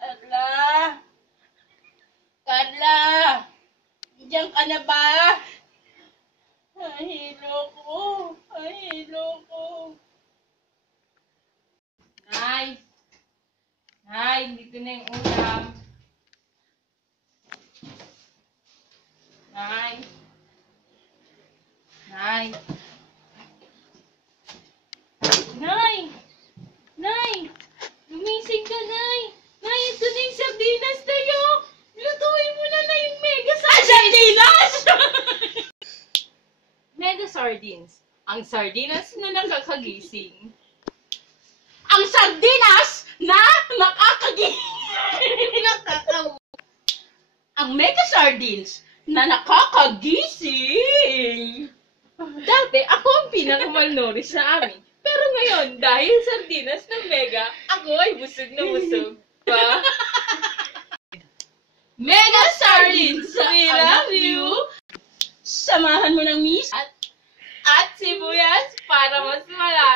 Carla! Carla! Diyan ka na ba? Ay, hilo ko. Ay, hilo ko. Nay! Nay, dito na yung ulam. Nay! Nay! Nay! Nay! Lumising ka, Nay! Nay, ito na yung sardinas tayo! Lutuin mo na na yung mega sardinas! Mega sardines. Ang sardinas na nakakagising. Ang sardinas na nakakagising! Ang mega sardines na nakakagising! Dati, ako ang pinakamalnourished sa amin. Pero ngayon, dahil sardinas ng mega, ako ay busog na busog. Pa? Mega sardines! We love you! Samahan mo ng miss at sibuyas para mas malaki.